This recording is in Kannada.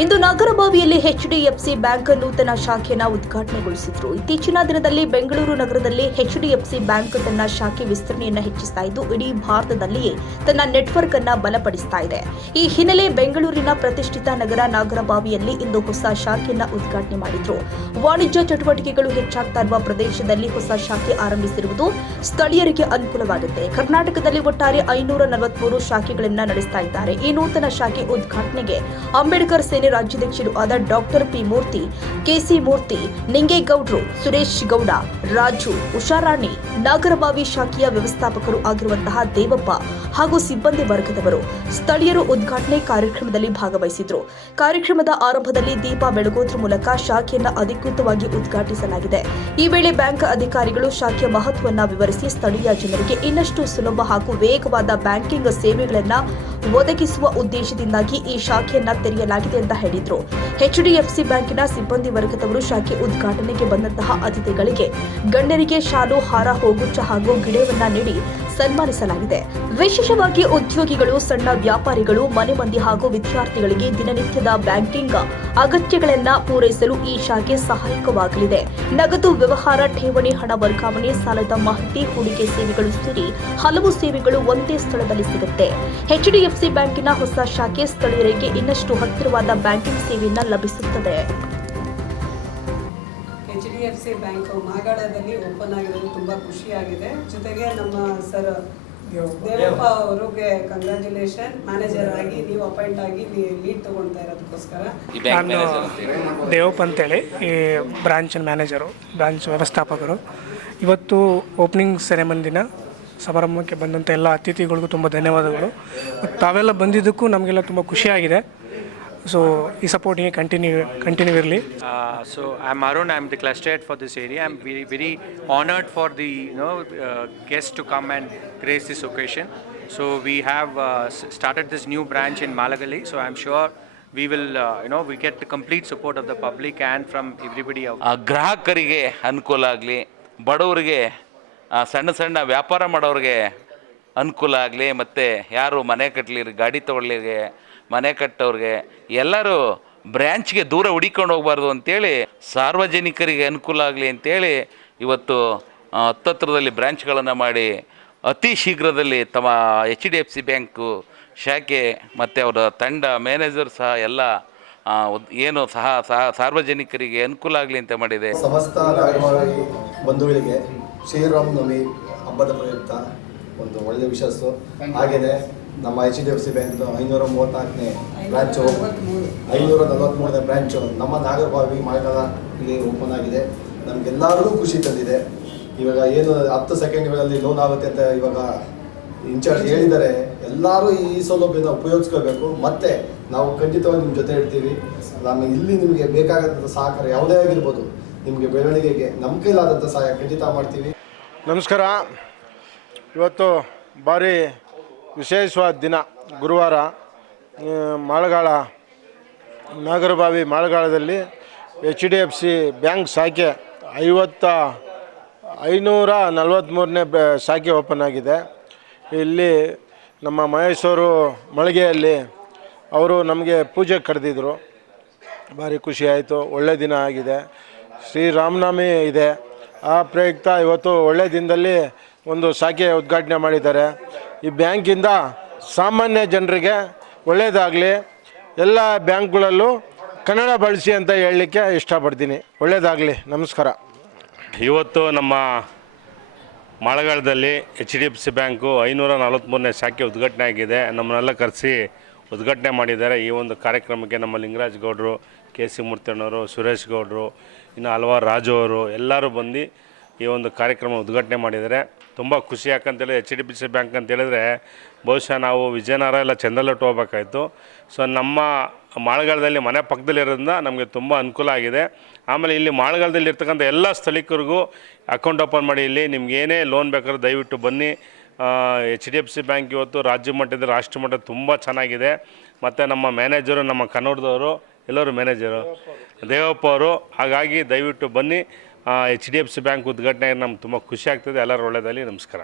ಇಂದು ನಾಗರಬಾವಿಯಲ್ಲಿ ಎಚ್ಡಿಎಫ್ಸಿ ಬ್ಯಾಂಕ್ ನೂತನ ಶಾಖೆಯನ್ನು ಉದ್ಘಾಟನೆಗೊಳಿಸಿದರು. ಇತ್ತೀಚಿನ ದಿನದಲ್ಲಿ ಬೆಂಗಳೂರು ನಗರದಲ್ಲಿ ಎಚ್ಡಿಎಫ್ಸಿ ಬ್ಯಾಂಕ್ ತನ್ನ ಶಾಖೆ ವಿಸ್ತರಣೆಯನ್ನು ಹೆಚ್ಚಿಸ್ತಾ ಇದ್ದು ಇಡೀ ಭಾರತದಲ್ಲಿಯೇ ತನ್ನ ನೆಟ್ವರ್ಕ್ ಅನ್ನು ಬಲಪಡಿಸ್ತಾ ಇದೆ. ಈ ಹಿನ್ನೆಲೆ ಬೆಂಗಳೂರಿನ ಪ್ರತಿಷ್ಠಿತ ನಗರ ನಾಗರಬಾವಿಯಲ್ಲಿ ಇಂದು ಹೊಸ ಶಾಖೆಯನ್ನು ಉದ್ಘಾಟನೆ ಮಾಡಿದರು. ವಾಣಿಜ್ಯ ಚಟುವಟಿಕೆಗಳು ಹೆಚ್ಚಾಗ್ತಾ ಇರುವ ಪ್ರದೇಶದಲ್ಲಿ ಹೊಸ ಶಾಖೆ ಆರಂಭಿಸಿರುವುದು ಸ್ಥಳೀಯರಿಗೆ ಅನುಕೂಲವಾಗುತ್ತೆ. ಕರ್ನಾಟಕದಲ್ಲಿ ಒಟ್ಟಾರೆ 543 ಶಾಖೆಗಳನ್ನು ನಡೆಸ್ತಾ ಇದ್ದಾರೆ. ಈ ನೂತನ ಶಾಖೆ ಉದ್ಘಾಟನೆಗೆ ಅಂಬೇಡ್ಕರ್ ಸೇನೆ ರಾಜ್ಯಾಧ್ಯಕ್ಷರು ಆದ ಡಾಕ್ಟರ್ ಪಿ ಮೂರ್ತಿ, ಕೆಸಿ ಮೂರ್ತಿ, ನಿಂಗೇಗೌಡರು, ಸುರೇಶ್ ಗೌಡ, ರಾಜು, ಉಷಾರಾಣಿ, ನಾಗರಬಾವಿ ಶಾಖೆಯ ವ್ಯವಸ್ಥಾಪಕರು ಆಗಿರುವಂತಹ ದೇವಪ್ಪ ಹಾಗೂ ಸಿಬ್ಬಂದಿ ವರ್ಗದವರು ಸ್ಥಳೀಯರು ಉದ್ಘಾಟನೆ ಕಾರ್ಯಕ್ರಮದಲ್ಲಿ ಭಾಗವಹಿಸಿದ್ರು. ಕಾರ್ಯಕ್ರಮದ ಆರಂಭದಲ್ಲಿ ದೀಪ ಬೆಳಗೋದ್ರ ಮೂಲಕ ಶಾಖೆಯನ್ನು ಅಧಿಕೃತವಾಗಿ ಉದ್ಘಾಟಿಸಲಾಗಿದೆ. ಈ ವೇಳೆ ಬ್ಯಾಂಕ್ ಅಧಿಕಾರಿಗಳು ಶಾಖೆಯ ಮಹತ್ವವನ್ನು ವಿವರಿಸಿ ಸ್ಥಳೀಯ ಜನರಿಗೆ ಇನ್ನಷ್ಟು ಸುಲಭ ಹಾಗೂ ವೇಗವಾದ ಬ್ಯಾಂಕಿಂಗ್ ಸೇವೆಗಳನ್ನು ಒದಗಿಸುವ ಉದ್ದೇಶದಿಂದಾಗಿ ಈ ಶಾಖೆಯನ್ನು ತೆರೆಯಲಾಗಿದೆ ಅಂತ ಹೇಳಿದ್ರು. ಎಚ್ಡಿಎಫ್ಸಿ ಬ್ಯಾಂಕಿನ ಸಿಬ್ಬಂದಿ ವರ್ಗದವರು ಶಾಖೆ ಉದ್ಘಾಟನೆಗೆ ಬಂದಂತಹ ಅತಿಥಿಗಳಿಗೆ ಗಣ್ಯರಿಗೆ ಶಾಲು, ಹಾರ, ಹೂಗುಚ್ಛ ಹಾಗೂ ಗಿಡವನ್ನ ನೀಡಿ ಸನ್ಮಾನಿಸಲಾಗಿದೆ. ವಿಶೇಷವಾಗಿ ಉದ್ಯೋಗಿಗಳು, ಸಣ್ಣ ವ್ಯಾಪಾರಿಗಳು, ಮನೆ ಮಂದಿ ಹಾಗೂ ವಿದ್ಯಾರ್ಥಿಗಳಿಗೆ ದಿನನಿತ್ಯದ ಬ್ಯಾಂಕಿಂಗ್ ಅಗತ್ಯಗಳನ್ನು ಪೂರೈಸಲು ಈ ಶಾಖೆ ಸಹಾಯಕವಾಗಲಿದೆ. ನಗದು ವ್ಯವಹಾರ, ಠೇವಣಿ, ಹಣ ವರ್ಗಾವಣೆ, ಸಾಲದ ಮಾಹಿತಿ, ಹೂಡಿಕೆ ಸೇವೆಗಳು ಸೇರಿ ಹಲವು ಸೇವೆಗಳು ಒಂದೇ ಸ್ಥಳದಲ್ಲಿ ಸಿಗುತ್ತೆ. ಎಚ್ಡಿಎಫ್ಸಿ ಬ್ಯಾಂಕಿನ ಹೊಸ ಶಾಖೆ ಸ್ಥಳೀಯರಿಗೆ ಇನ್ನಷ್ಟು ಹತ್ತಿರವಾದ ಬ್ಯಾಂಕಿಂಗ್ ಸೇವೆಯನ್ನು ಲಭಿಸುತ್ತದೆ. ಎಚ್ಡಿಎಫ್ಸಿ ಬ್ಯಾಂಕ್ ಮಾಗಾಡದಲ್ಲಿ ಓಪನ್ ಆಗಿರೋದು ತುಂಬ ಖುಷಿಯಾಗಿದೆ. ಜೊತೆಗೆ ನಮ್ಮ ಸರ್ ದೇವಪ್ಪ ಅವರಿಗೆ ಕಂಗ್ರ್ಯಾಚುಲೇಷನ್. ಮ್ಯಾನೇಜರ್ ಆಗಿ ನೀವು ಅಪಾಯಿಂಟ್ ಆಗಿ ಲೀಡ್ ತಗೊಳ್ತಾ ಇರೋದಕ್ಕೋಸ್ಕರ. ನಾನು ದೇವಪ್ಪ ಅಂತೇಳಿ ಈ ಬ್ರಾಂಚ್ ಮ್ಯಾನೇಜರು, ಬ್ರಾಂಚ್ ವ್ಯವಸ್ಥಾಪಕರು. ಇವತ್ತು ಓಪನಿಂಗ್ ಸೆರೆಮನಿ ದಿನ ಸಮಾರಂಭಕ್ಕೆ ಬಂದಂಥ ಎಲ್ಲ ಅತಿಥಿಗಳಿಗೂ ತುಂಬ ಧನ್ಯವಾದಗಳು. ತಾವೆಲ್ಲ ಬಂದಿದ್ದಕ್ಕೂ ನಮಗೆಲ್ಲ ತುಂಬ ಖುಷಿಯಾಗಿದೆ. So, ಈ ಸಪೋರ್ಟಿಂಗ್ ಕಂಟಿನ್ಯೂ ಇರಲಿ. So, I'm Arun. I'm the cluster head for this area. I'm very honored for the guests to come and grace this occasion. So, we have started this new branch in Malagali. So, I'm sure we will, we get the complete support of the public and from everybody out. ಗ್ರಾಹಕರಿಗೆ ಅನುಕೂಲ ಆಗಲಿ, ಬಡವರಿಗೆ, ಸಣ್ಣ ವ್ಯಾಪಾರ ಮಾಡೋರಿಗೆ ಅನುಕೂಲ ಆಗಲಿ, ಮತ್ತು ಯಾರು ಮನೆ ಕಟ್ಟಲಿರಿ, ಗಾಡಿ ತೊಗೊಳ್ಳಿರಿಗೆ, ಮನೆ ಕಟ್ಟೋರಿಗೆ ಎಲ್ಲರೂ ಬ್ರ್ಯಾಂಚ್ಗೆ ದೂರ ಹುಡಿಕೊಂಡು ಹೋಗಬಾರ್ದು ಅಂತೇಳಿ ಸಾರ್ವಜನಿಕರಿಗೆ ಅನುಕೂಲ ಆಗಲಿ ಅಂತೇಳಿ ಇವತ್ತು ಹತ್ತತ್ರದಲ್ಲಿ ಬ್ರ್ಯಾಂಚ್ಗಳನ್ನು ಮಾಡಿ ಅತಿ ಶೀಘ್ರದಲ್ಲಿ ತಮ್ಮ ಎಚ್.ಡಿ.ಎಫ್.ಸಿ ಬ್ಯಾಂಕು ಶಾಖೆ ಮತ್ತು ಅವರ ತಂಡ ಮ್ಯಾನೇಜರ್ ಸಹ ಎಲ್ಲ ಏನು ಸಹ ಸಾರ್ವಜನಿಕರಿಗೆ ಅನುಕೂಲ ಆಗಲಿ ಅಂತ ಮಾಡಿದೆ. ಸಮಸ್ತ ನಾಗರಬಾವಿ ಬಂಧುಗಳಿಗೆ ಶ್ರೀರಾಮನವಮಿ ಹಬ್ಬದ ಪ್ರಯುಕ್ತ ಒಂದು ಒಳ್ಳೆಯ ವಿಶ್ವಾಸ. ಹಾಗೆಯೇ ನಮ್ಮ ಎಚ್.ಡಿ.ಎಫ್.ಸಿ ಬ್ಯಾಂಕ್ 534ನೇ ಬ್ರ್ಯಾಂಚು, 543ನೇ ಬ್ರ್ಯಾಂಚು ನಮ್ಮ ನಾಗರಬಾವಿ ಮಾಳಗಾಲ ಇಲ್ಲಿ ಓಪನ್ ಆಗಿದೆ. ನಮಗೆಲ್ಲರಿಗೂ ಖುಷಿ ತಂದಿದೆ. ಇವಾಗ ಏನು 10 ಸೆಕೆಂಡ್ಗಳಲ್ಲಿ ಲೋನ್ ಆಗುತ್ತೆ ಅಂತ ಇವಾಗ ಇನ್ಚಾರ್ಜ್ ಹೇಳಿದ್ದಾರೆ. ಎಲ್ಲರೂ ಈ ಸೌಲಭ್ಯನ ಉಪಯೋಗಿಸ್ಕೋಬೇಕು. ಮತ್ತು ನಾವು ಖಂಡಿತವಾಗಿ ನಿಮ್ಮ ಜೊತೆ ಇರ್ತೀವಿ. ನಮಗೆ ಇಲ್ಲಿ ನಿಮಗೆ ಬೇಕಾದಂಥ ಸಹಕಾರ ಯಾವುದೇ ಆಗಿರ್ಬೋದು, ನಿಮಗೆ ಬೆಳವಣಿಗೆಗೆ ನಮ್ಮ ಕೈಲಾದಂಥ ಸಹಾಯ ಖಂಡಿತ ಮಾಡ್ತೀವಿ. ನಮಸ್ಕಾರ. ಇವತ್ತು ಭಾರಿ ವಿಶೇಷವಾದ ದಿನ, ಗುರುವಾರ. ಮಾಳಗಾಳ, ನಾಗರಬಾವಿ ಮಾಳಗಾಳದಲ್ಲಿ ಎಚ್.ಡಿ.ಎಫ್.ಸಿ ಬ್ಯಾಂಕ್ ಶಾಖೆ 543ನೇ ಶಾಖೆ ಓಪನ್ ಆಗಿದೆ. ಇಲ್ಲಿ ನಮ್ಮ ಮಹೇಶ್ವರು ಮಳಿಗೆಯಲ್ಲಿ ಅವರು ನಮಗೆ ಪೂಜೆ ಕರೆದಿದ್ರು. ಭಾರಿ ಖುಷಿ ಆಯಿತು. ಒಳ್ಳೆಯ ದಿನ ಆಗಿದೆ. ಶ್ರೀರಾಮನವಮಿ ಇದೆ. ಆ ಪ್ರಯುಕ್ತ ಇವತ್ತು ಒಳ್ಳೆಯ ದಿನದಲ್ಲಿ ಒಂದು ಶಾಖೆ ಉದ್ಘಾಟನೆ ಮಾಡಿದ್ದಾರೆ. ಈ ಬ್ಯಾಂಕಿಂದ ಸಾಮಾನ್ಯ ಜನರಿಗೆ ಒಳ್ಳೆಯದಾಗಲಿ, ಎಲ್ಲ ಬ್ಯಾಂಕ್ಗಳಲ್ಲೂ ಕನ್ನಡ ಬಳಸಿ ಅಂತ ಹೇಳಲಿಕ್ಕೆ ಇಷ್ಟಪಡ್ತೀನಿ. ಒಳ್ಳೆಯದಾಗಲಿ. ನಮಸ್ಕಾರ. ಇವತ್ತು ನಮ್ಮ ಮಾಳಗಾಳದಲ್ಲಿ ಎಚ್.ಡಿ.ಎಫ್.ಸಿ ಬ್ಯಾಂಕು 543ನೇ ಶಾಖೆ ಉದ್ಘಾಟನೆ ಆಗಿದೆ. ನಮ್ಮನ್ನೆಲ್ಲ ಕರೆಸಿ ಉದ್ಘಾಟನೆ ಮಾಡಿದ್ದಾರೆ. ಈ ಒಂದು ಕಾರ್ಯಕ್ರಮಕ್ಕೆ ನಮ್ಮ ಲಿಂಗರಾಜ್ ಗೌಡರು, ಕೆ.ಸಿ. ಮೂರ್ತಿಯಣ್ಣವರು, ಸುರೇಶ್ ಗೌಡರು, ಇನ್ನು ಹಲವಾರು ರಾಜು ಅವರು ಎಲ್ಲರೂ ಬಂದು ಈ ಒಂದು ಕಾರ್ಯಕ್ರಮ ಉದ್ಘಾಟನೆ ಮಾಡಿದ್ದಾರೆ. ತುಂಬ ಖುಷಿ. ಯಾಕಂತೇಳಿ ಎಚ್.ಡಿ.ಎಫ್.ಸಿ ಬ್ಯಾಂಕ್ ಅಂತೇಳಿದ್ರೆ ಬಹುಶಃ ನಾವು ವಿಜಯನಗರ ಇಲ್ಲ ಚಂದ್ರಲೋಟ್ ಹೋಗ್ಬೇಕಾಯ್ತು. ಸೊ ನಮ್ಮ ಮಾಳಗಾಲದಲ್ಲಿ ಮನೆ ಪಕ್ಕದಲ್ಲಿರೋದ್ರಿಂದ ನಮಗೆ ತುಂಬ ಅನುಕೂಲ ಆಗಿದೆ. ಆಮೇಲೆ ಇಲ್ಲಿ ಮಾಳಗಾಲದಲ್ಲಿ ಇರ್ತಕ್ಕಂಥ ಎಲ್ಲ ಸ್ಥಳೀಕರಿಗೂ ಅಕೌಂಟ್ ಓಪನ್ ಮಾಡಿ, ಇಲ್ಲಿ ನಿಮ್ಗೆ ಏನೇ ಲೋನ್ ಬೇಕಾದ್ರೂ ದಯವಿಟ್ಟು ಬನ್ನಿ. ಎಚ್.ಡಿ.ಎಫ್.ಸಿ ಬ್ಯಾಂಕ್ ಇವತ್ತು ರಾಜ್ಯ ಮಟ್ಟದ ರಾಷ್ಟ್ರ ಮಟ್ಟದ ತುಂಬ ಚೆನ್ನಾಗಿದೆ. ಮತ್ತು ನಮ್ಮ ಮ್ಯಾನೇಜರು, ನಮ್ಮ ಕನ್ನಡದವರು ಎಲ್ಲರೂ ಮ್ಯಾನೇಜರು ದೇವಪ್ಪ ಅವರು. ಹಾಗಾಗಿ ದಯವಿಟ್ಟು ಬನ್ನಿ. ಎಚ್.ಡಿ.ಎಫ್.ಸಿ ಬ್ಯಾಂಕ್ ಉದ್ಘಾಟನೆ ನಮ್ಗೆ ತುಂಬ ಖುಷಿ ಆಗ್ತದೆ. ಎಲ್ಲರೂ ಒಳ್ಳೆಯದಾಗಲಿ. ನಮಸ್ಕಾರ.